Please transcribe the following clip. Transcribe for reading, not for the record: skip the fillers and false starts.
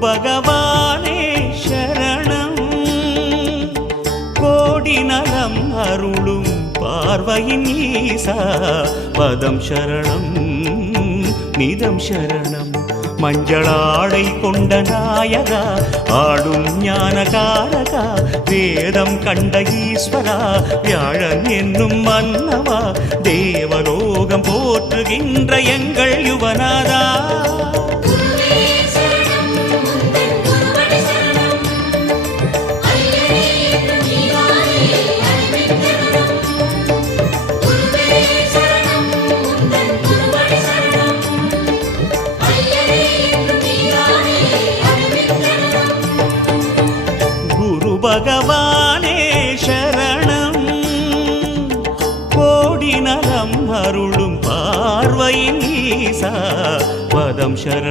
பகவானே சரணம். கோடி நலம் அருளும் பார்வையின் ஈசா பதம் சரணம் நிதம் சரணம். மஞ்சளாடை கொண்ட நாயகா ஆடும் ஞானகாரகா வேதம் கண்ட ஈஸ்வரா வியாழன் என்னும் மன்னவா தேவலோகம் போற்றுகின்ற எங்கள் யுவனாதா. பகவானே சரணம். கோடி நலம் அருளும் பார்வையின் ஈசா பதம் சரணம்.